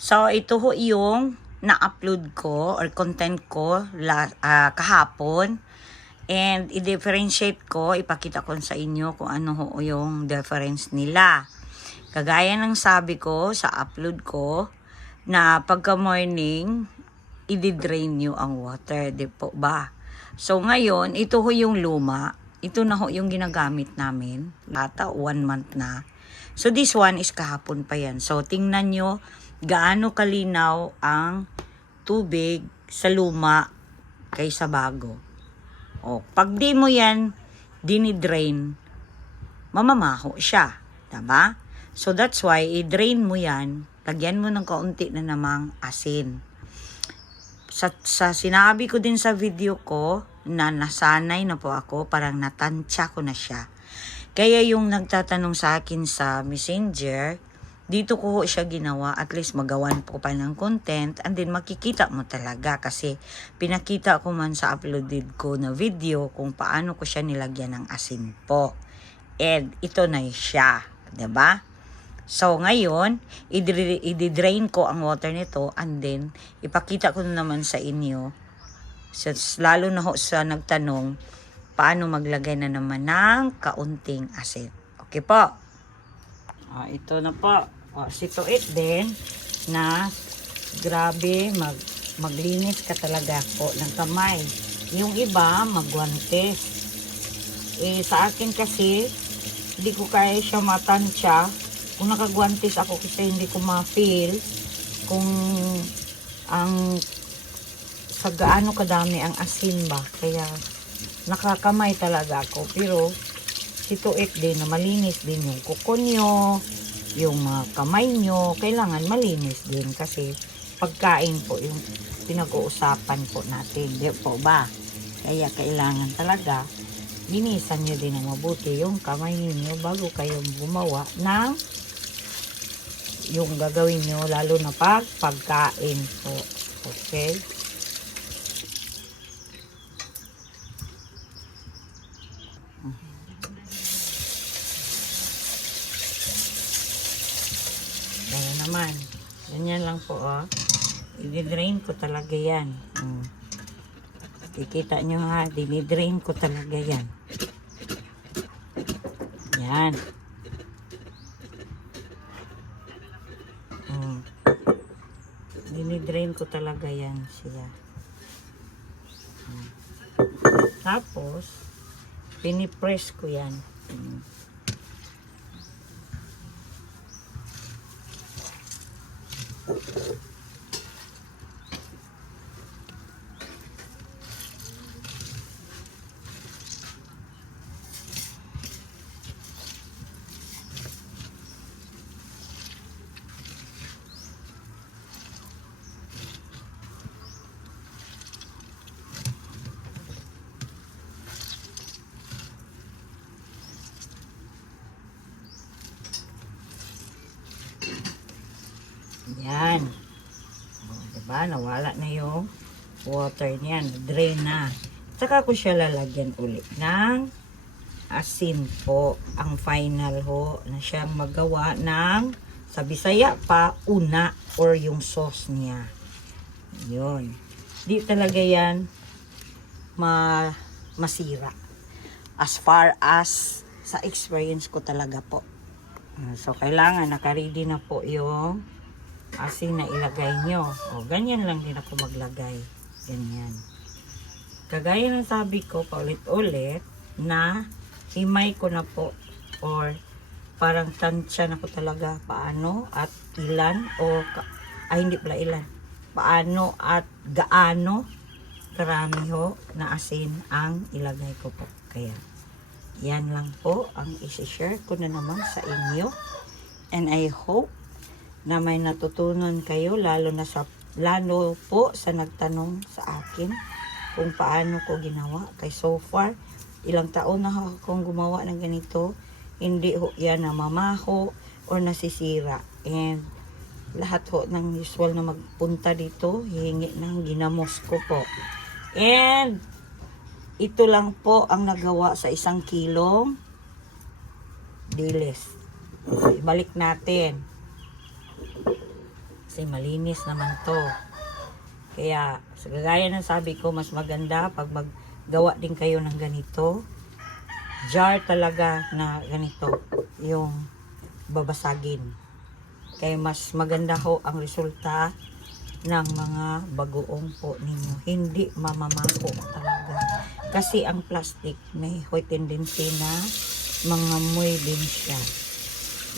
So, ito ho yung na-upload ko or content ko kahapon. And i-differentiate ko, ipakita ko sa inyo kung ano ho yung difference nila. Kagaya ng sabi ko sa upload ko, na pagka morning, i-drain nyo ang water, di po ba? So ngayon, ito ho yung luma. Ito na ho yung ginagamit namin. Lata, 1 month na. So this one is kahapon pa yan. So tingnan nyo gaano kalinaw ang tubig sa luma kaysa bago. O, pag di mo yan dinidrain, mamamaho siya. Diba? So that's why, i-drain mo yan, lagyan mo ng kaunti na namang asin. Sa sinabi ko din sa video ko, na nasanay na po ako, parang natansya ko na siya. Kaya yung nagtatanong sa akin sa Messenger, dito ko siya ginawa, at least magawan po pa ng content, and then makikita mo talaga kasi pinakita ko man sa uploaded ko na video kung paano ko siya nilagyan ng asin po. And ito na siya, 'di ba? So ngayon, i-drain ko ang water nito, and then ipakita ko naman sa inyo, lalo na ho sa nagtanong, paano maglagay na naman ng kaunting asin. Okay po? Ito na po. Situit din na grabe maglinis ka talaga po ng kamay. Yung iba magwantes. Sa akin kasi hindi ko kaya siya matansya. Kung nakagwantes ako kasi hindi ko ma-feel kung ang sa gaano kadami ang asin ba. Kaya nakakamay talaga ako. Pero situit din na malinis din yung kuko nyo, yung kamay nyo, kailangan malinis din kasi pagkain po yung pinag-uusapan po natin, di po ba? Kaya kailangan talaga linisan nyo din ang mabuti yung kamay niyo bago kayo gumawa ng yung gagawin nyo, lalo na pagkain po. Okay? Ayan naman. Ganyan lang po, i-drain ko talaga yan. Kikita nyo ha, dinidrain ko talaga yan. Yan. Dinidrain ko talaga yan siya. Tapos, pinipress ko yan. Yan. Diba? Nawala na yung water niyan. Drain na. Saka ko siya lalagyan ulit ng asin po. Ang final ho na siyang magawa ng sa Bisaya pa, una or yung sauce niya. Yun. Di talaga yan masira. As far as sa experience ko talaga po. So, kailangan naka-ready na po yung asin na ilagay nyo. Ganyan lang din ako maglagay. Ganyan. Kagaya ng sabi ko, paulit-ulit, na himay ko na po or parang tansya na ko talaga paano at ilan hindi pala ilan. Paano at gaano karami ho na asin ang ilagay ko po. Kaya, yan lang po ang isi-share ko na naman sa inyo. And I hope na may natutunan kayo, lalo po sa nagtanong sa akin kung paano ko ginawa. Kay so far, ilang taon na akong gumawa ng ganito, hindi ho yan namamaho or nasisira. And lahat ho ng usual na magpunta dito, hihingi ng ginamos ko po. And ito lang po ang nagawa sa 1 kilong dilis. Balik natin. Kasi malinis naman to. Kaya, sa gaya ng sabi ko, mas maganda pag maggawa din kayo ng ganito. Jar talaga na ganito, yung babasagin. Kaya mas maganda ho ang resulta ng mga bagoong po ninyo. Hindi mamamako talaga. Kasi ang plastic may tendency na mangamoy din siya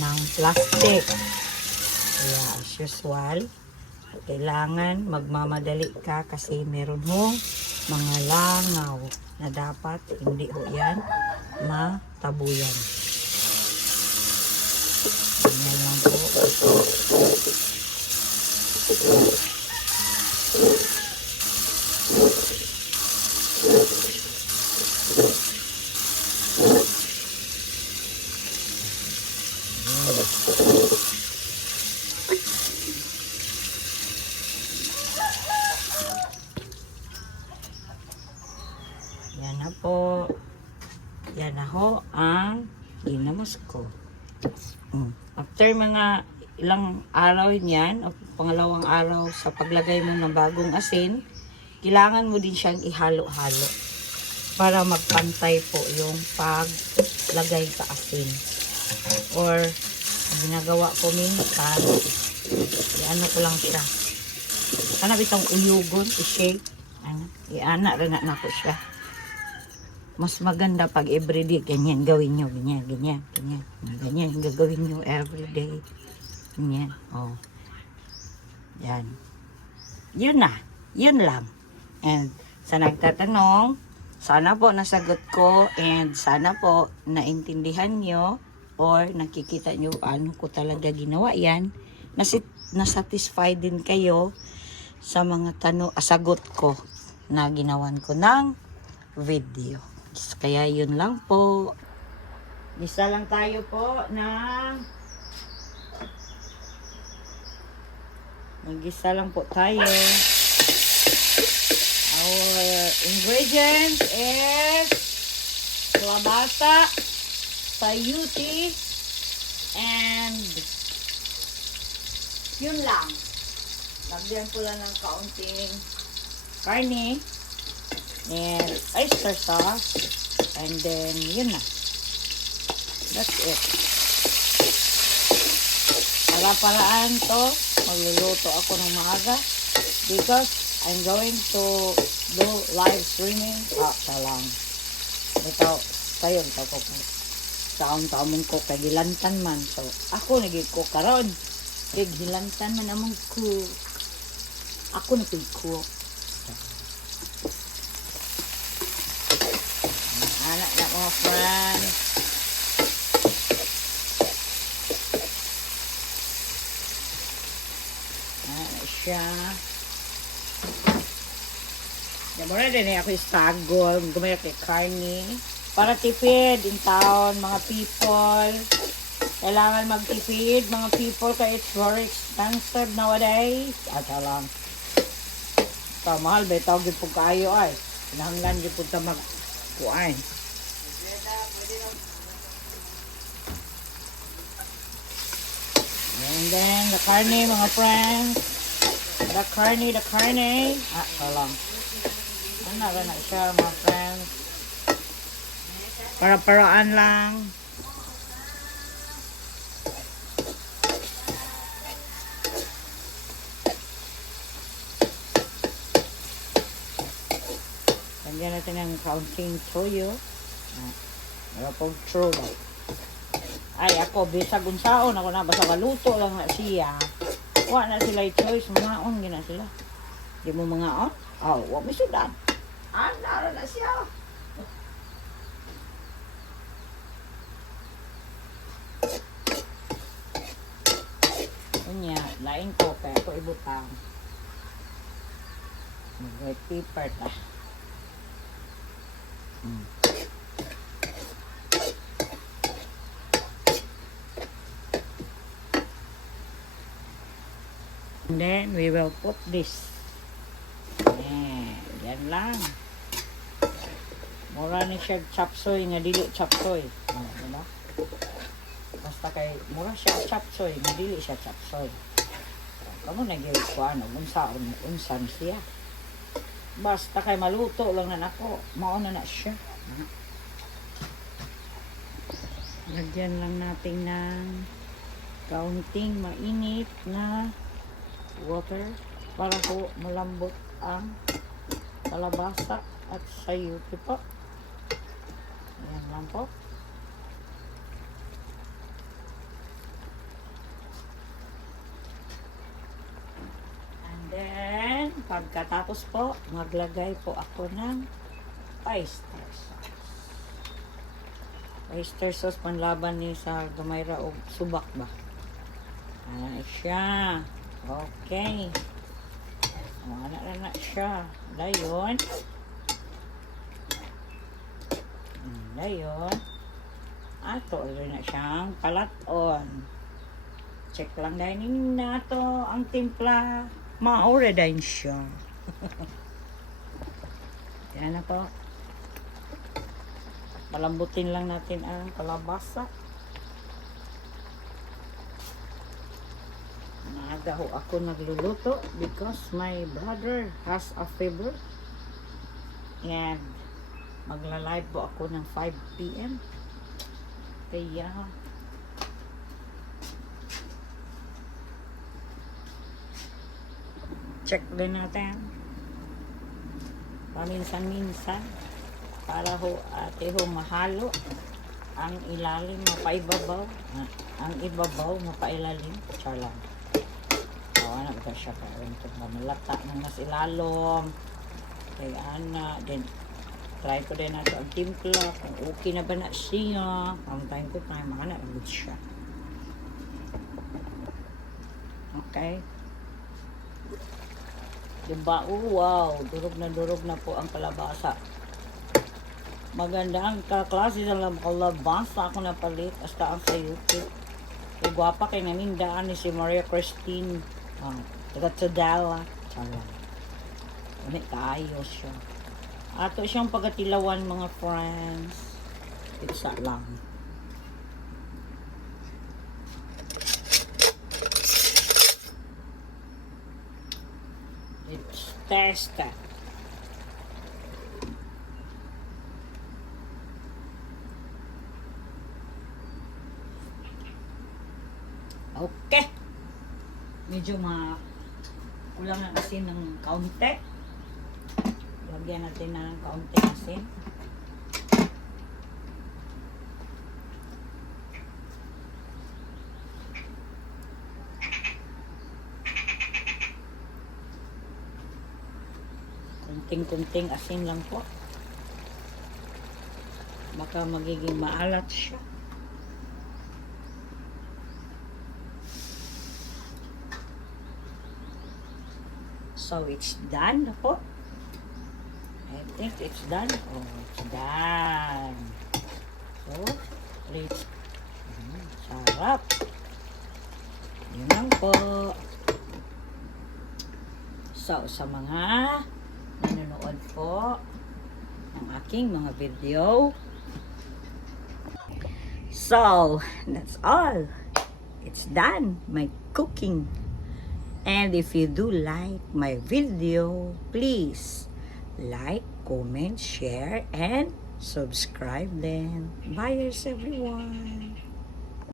ng plastic. Kaya as usual, kailangan magmamadali ka kasi meron ho mga langaw na dapat hindi ho yan matabuyan. Ganyan lang po. Yan na po. Yan na ho ang ginamos ko. After mga ilang araw niyan, o pangalawang araw sa paglagay mo ng bagong asin, kailangan mo din siyang ihalo-halo para magpantay po yung paglagay sa asin. Or, ang ginagawa ko minsan, iano ko lang siya. Hanap itong uyugon, i-shake. Iana rin na ko siya. Mas maganda pag everyday, ganyan gawin nyo, ganyan, ganyan, ganyan. Ganyan yung gagawin nyo everyday. Ganyan, oh. Yan. Yun na, yun lang. And sa nagtatanong, sana po nasagot ko and sana po naintindihan nyo or nakikita nyo paano ko talaga ginawa yan. Nasatisfied din kayo sa mga sagot ko na ginawan ko ng video. Kaya yun lang po. Gisa lang tayo po ng mag-gisa lang po tayo. Our ingredients is kalabasa, sayuti, and yun lang. Lagyan ko lang ng kaunting karne and oyster sauce, and then yun na. That's it. Para-paraan to, magluluto ako ng maaga because I'm going to do live streaming. Salang. Ito, tayo ko taon-taon ko kay gilantan man. So, ako nagig ko karon. Kay gilantan man among ko. Ako nagig ko. Anak na mga friends. Anak na siya. Mura din ako istagol. Gumaya kay karne. Para tipid in town, mga people. Kailangan magtipid, mga people, kaya it's very expensive nowadays. At alam. Mahal ba? Tawag yung pagkayo ay. Pinahanglan yung punta magkuhain. And then, the karne, mga friends. The karne. Salam. Ano na siya, mga friends. Para-paraan lang. Lagyan natin ng kaunting toyo. Wala pong true ba? Ay, ako, bisag unsaon. Ako na, basta maluto lang na siya. Wala na sila choice. Mangaon, gina sila. Di mo mangaon? Oh, wag mo sudan. Nara na siya. Kunya, lain ko, kaya ko ibutang. Mag-white paper ta. And then, we will put this. Yan lang. Mura ni siya chapsoy nga dili chapsoy. Diba? Basta kay mura siya chapsoy nga dili siya chapsoy. Kamu na gyud ko ano, unsan siya. Basta kay maluto lang na nako, mao na siya. Lagyan lang natin ng kaunting mainit na water para po malambot ang kalabasa at sayote po. Ayan lang po. And then, pagkatapos po, maglagay po ako ng oyster sauce. Oyster sauce panlaban ni sa gamayra o subak ba? Ano siya? Okay. Ano na siya. Dayon. Dayon. Ato, na siyang palaton. Check lang dahil na to ang timpla. Maura din siya. Yan na po. Palambutin lang natin ang kalabasa. Maaga ho ako nagluluto because my brother has a fever. And magla-live po ako ng 5 PM. Kaya check din natin paminsan-minsan para ho ate ho mahalo ang ilalim mapaibabaw, ang ibabaw mapailalim. Char lang. Anak ba siya karon to malata nang mas ilalom. Kaya ana din try ko din nato ang timpla kung okay na ba na siya. Ang time ko tayo mga na good siya. Okay. Diba? Oh, wow. Durog na po ang kalabasa. Maganda ang kaklase sa kalabasa ako napalit. Hasta ang sayote. E guwapa kay nanindaan ni si Maria Christine. Taga Tadala. Tsara. Unit tayo siya. Ato siyang pagatilawan mga friends. Pizza lang. Let's test that. Okay. Medyo kulang na kasi ng kaunti. Lagyan natin ng kaunti asin. Kunting-kunting asin lang po. Baka magiging maalat siya. So, it's done na po. I think it's done. Oh, it's done. So, let's... sarap. Yun lang po. So, sa mga nanonood po ng aking mga video. So, that's all. It's done. My cooking. And if you do like my video, please like, comment, share, and subscribe then. Bye everyone.